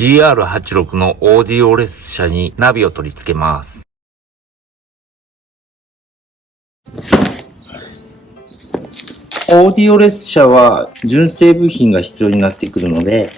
GR86 のオーディオ列車にナビを取り付けます。オーディオ列車は純正部品が必要になってくるので、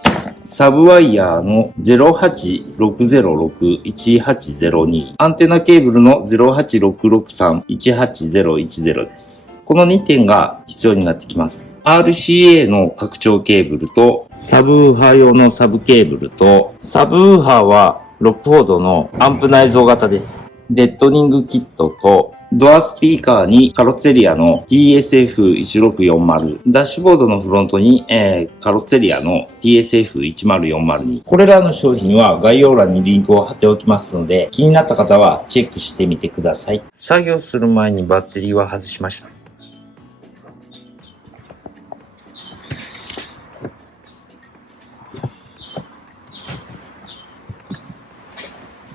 サブワイヤーの086061802、アンテナケーブルの08663181010です。この2点が必要になってきます。RCA の拡張ケーブルと、サブウーハー用のサブケーブルと、サブウーハーはロックフォードのアンプ内蔵型です。デッドニングキットと、ドアスピーカーにカロッツェリアの TSF1640、ダッシュボードのフロントに、カロッツェリアの TSF1040に、これらの商品は概要欄にリンクを貼っておきますので、気になった方はチェックしてみてください。作業する前にバッテリーは外しました。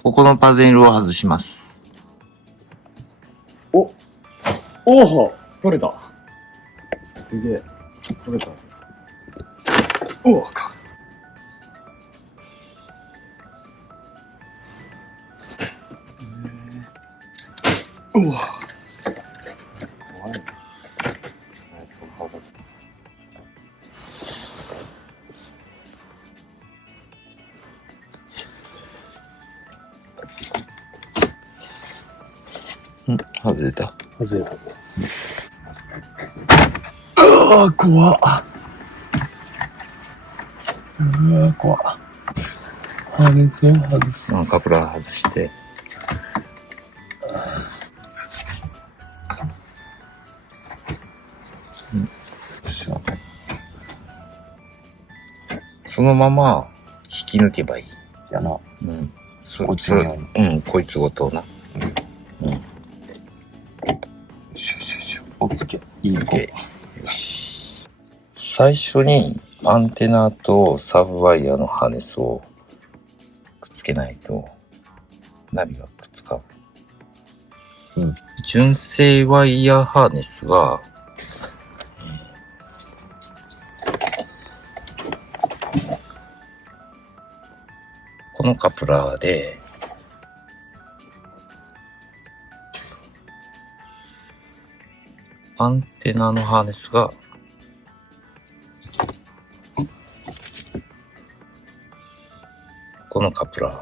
ここのパネルを外します。おお、取れた。すげえ。取れた。おおか。おお。怖い。そう剥がす。外れた。外れた。ああ、怖っ。うわ、怖っ。ハーネスを外す。カプラー外して。そのまま引き抜けばいい。やな。うん。落ちるように。うん、こいつごとな。うん。よしよしよし。オッケー。いい子。よし。最初にアンテナとサブワイヤーのハーネスをくっつけないとナビがくっつかん。うん。純正ワイヤーハーネスが、このカプラーでアンテナのハーネスがこのカプラー。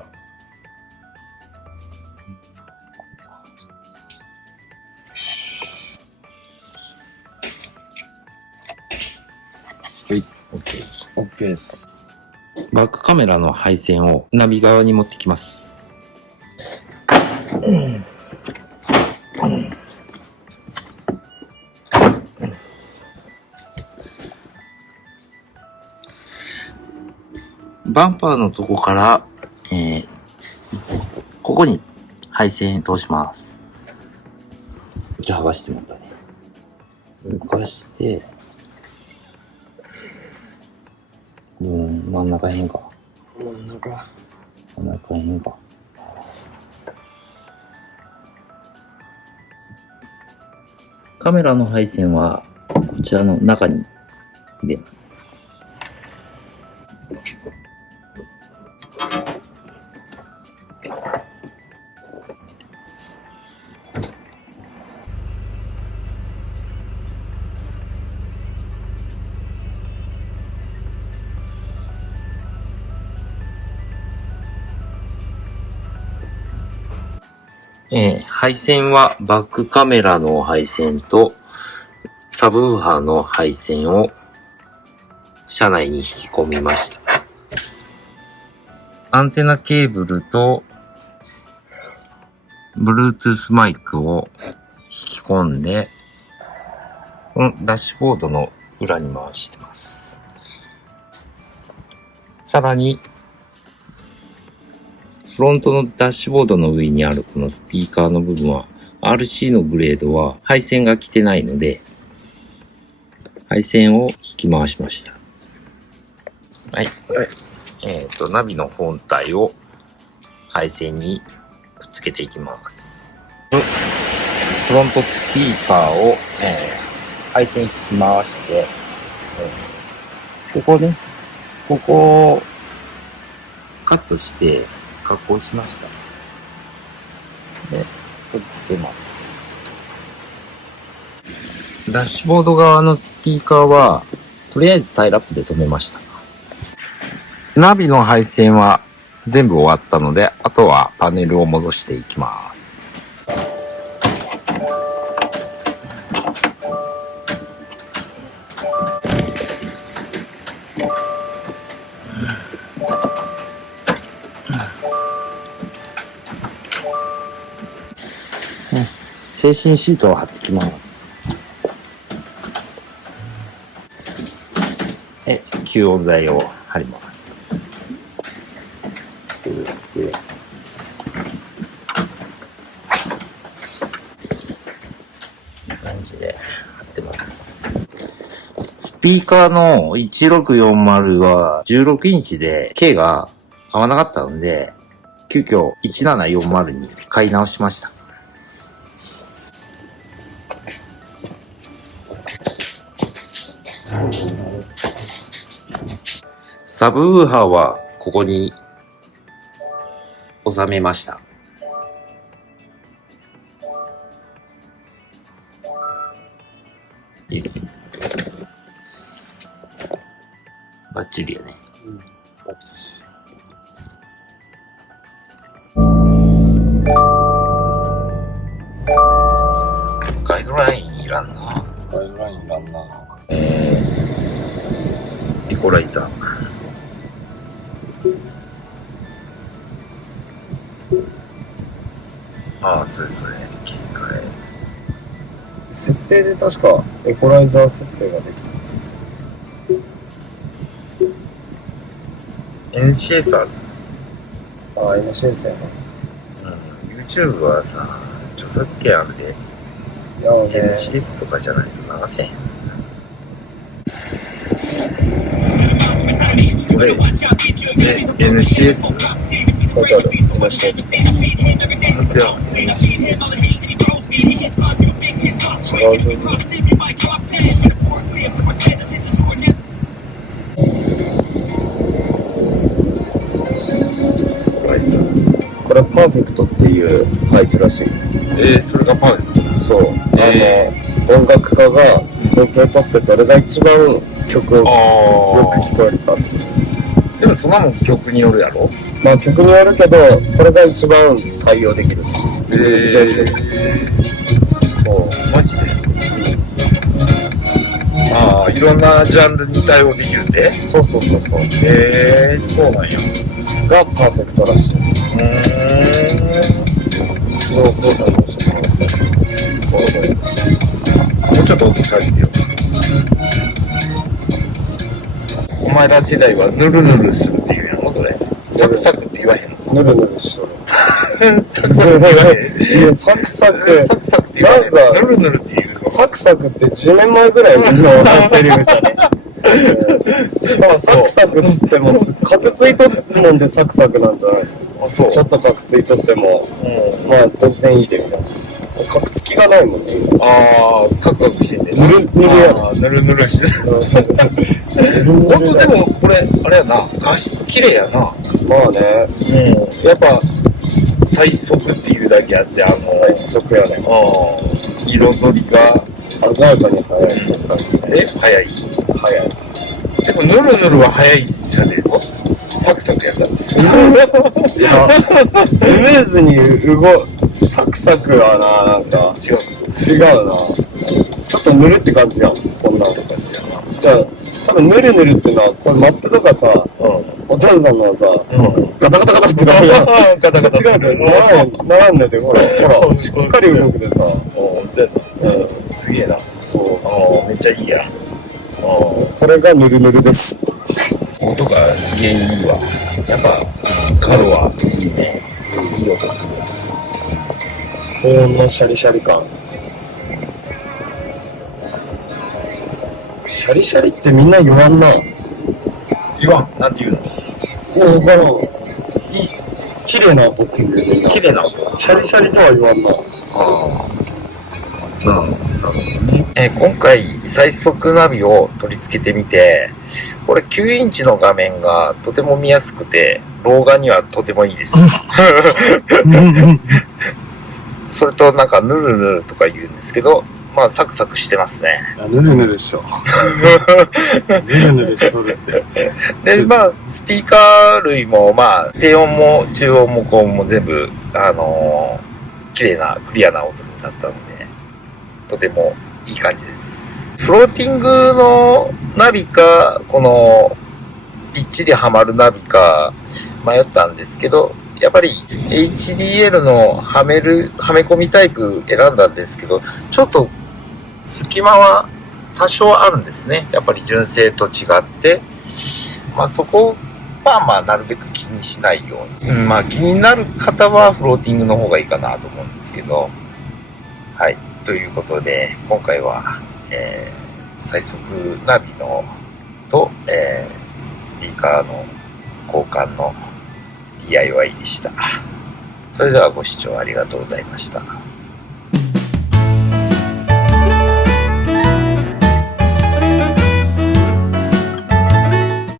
はい。OK。OK です。バックカメラの配線をナビ側に持ってきます。バンパーのとこから、ここに配線通します。じゃあ剥がしてもらったね。動かして、真ん中へんか。真ん中へんか。カメラの配線はこちらの中に入れます。配線はバックカメラの配線とサブウーハーの配線を車内に引き込みました。アンテナケーブルと Bluetooth マイクを引き込んで、このダッシュボードの裏に回してます。さらにフロントのダッシュボードの上にあるこのスピーカーの部分は RC のグレードは配線が来てないので配線を引き回しました。はい。ナビの本体を配線にくっつけていきます。フロントスピーカーを、配線引き回して、ここカットして加工しました。で、これつけます。ダッシュボード側のスピーカーは、とりあえずタイラップで止めました。ナビの配線は全部終わったので、あとはパネルを戻していきます。制振シートを貼ってきます。で、吸音材を貼ります。こういう感じで貼ってます。スピーカーの1640は16インチで K が合わなかったので、急遽1740に買い直しました。サブウーハーはここに収めました。バッチリやね。バッチリ。ガイドラインいらんな。ガイドラインいらんな。イコライザー。ああ、そうですね。切り替え。設定で確かエコライザー設定ができたんですよ。NCS ある。ああ、今申請やな。YouTube はさ、著作権あるで、いやね。NCS とかじゃないと流せん。これ、NCS? わかる。NCS。本当や。違う風に。これパーフェクトっていう配置らしい。それがパーフェクトだ。そう。音楽家が東京撮ってどれが一番曲をよく聞こえるかって。でもそんなもん曲によるやろ。まあ曲によるけど、これが一番対応できる。全部。そう。マジで。ああ、いろんなジャンルに対応できるんで。そう。そうなんや。がパーフェクトらしい。どうだろうし。もうちょっと音下げてよ。お前ら世代はヌルヌルするって言うやろ、それ。サクサクって言わへんの。ヌルヌルしとる。サクサクって言わへん。いや、サクサク。サクサクって言わへん。ヌルヌルって言うの。サクサクって10年前ぐらいのセリフじゃね。しかもサクサクっつっても、カクついとるもんでサクサクなんじゃない？あ、そう。ちょっとカクついとっても、まあ全然いいでみたいな。カクつきがないもんね。ああ、カクカクしてんね。ぬるぬるやな。ぬるぬるしてる。ほんとでも、これ、あれやな、画質綺麗やな。まあね。やっぱ、最速っていうだけあって、最速やね。彩りが、鮮やかに早い。早い。でも、ヌルヌルは早いんじゃねえの？サクサクやから。スムーズにサクサクはな、なんか、違うな。ちょっとぬるって感じやん、こんなの感じやな。じゃあ、多分ぬるぬるってのは、これマップとかさ、お父さんのはさ、ガタガタガタってなるやん。ガタガタ違うんだよ。ならんねで、ほら、しっかり動くでさ。すげえな。そう。めっちゃいいや。これがぬるぬるです。音がすげえいいわ。やっぱ、カロはいいね。いい音する。高音のシャリシャリ感。シャリシャリってみんな言わんな。言わん。なんて言うの？綺麗な音って言うね。綺麗な音。シャリシャリとは言わんな。なるほどね。今回最速ナビを取り付けてみて、これ9インチの画面がとても見やすくて、老眼にはとてもいいです。それとなんかヌルヌルとか言うんですけど、まあサクサクしてますね。ぬるぬるしょ。ぬるぬるしとるって。で、まあスピーカー類もまあ低音も中音も高音も全部綺麗なクリアな音になったので、とてもいい感じです。フローティングのナビか、このびっちりはまるナビか迷ったんですけど、やっぱり HDL のはめ込みタイプ選んだんですけど、ちょっと隙間は多少あるんですね。やっぱり純正と違って。まあそこはまあなるべく気にしないように。まあ気になる方はフローティングの方がいいかなと思うんですけど。はい。ということで、今回は、最速ナビのと、スピーカーの交換のDIY でした。それではご視聴ありがとうございました。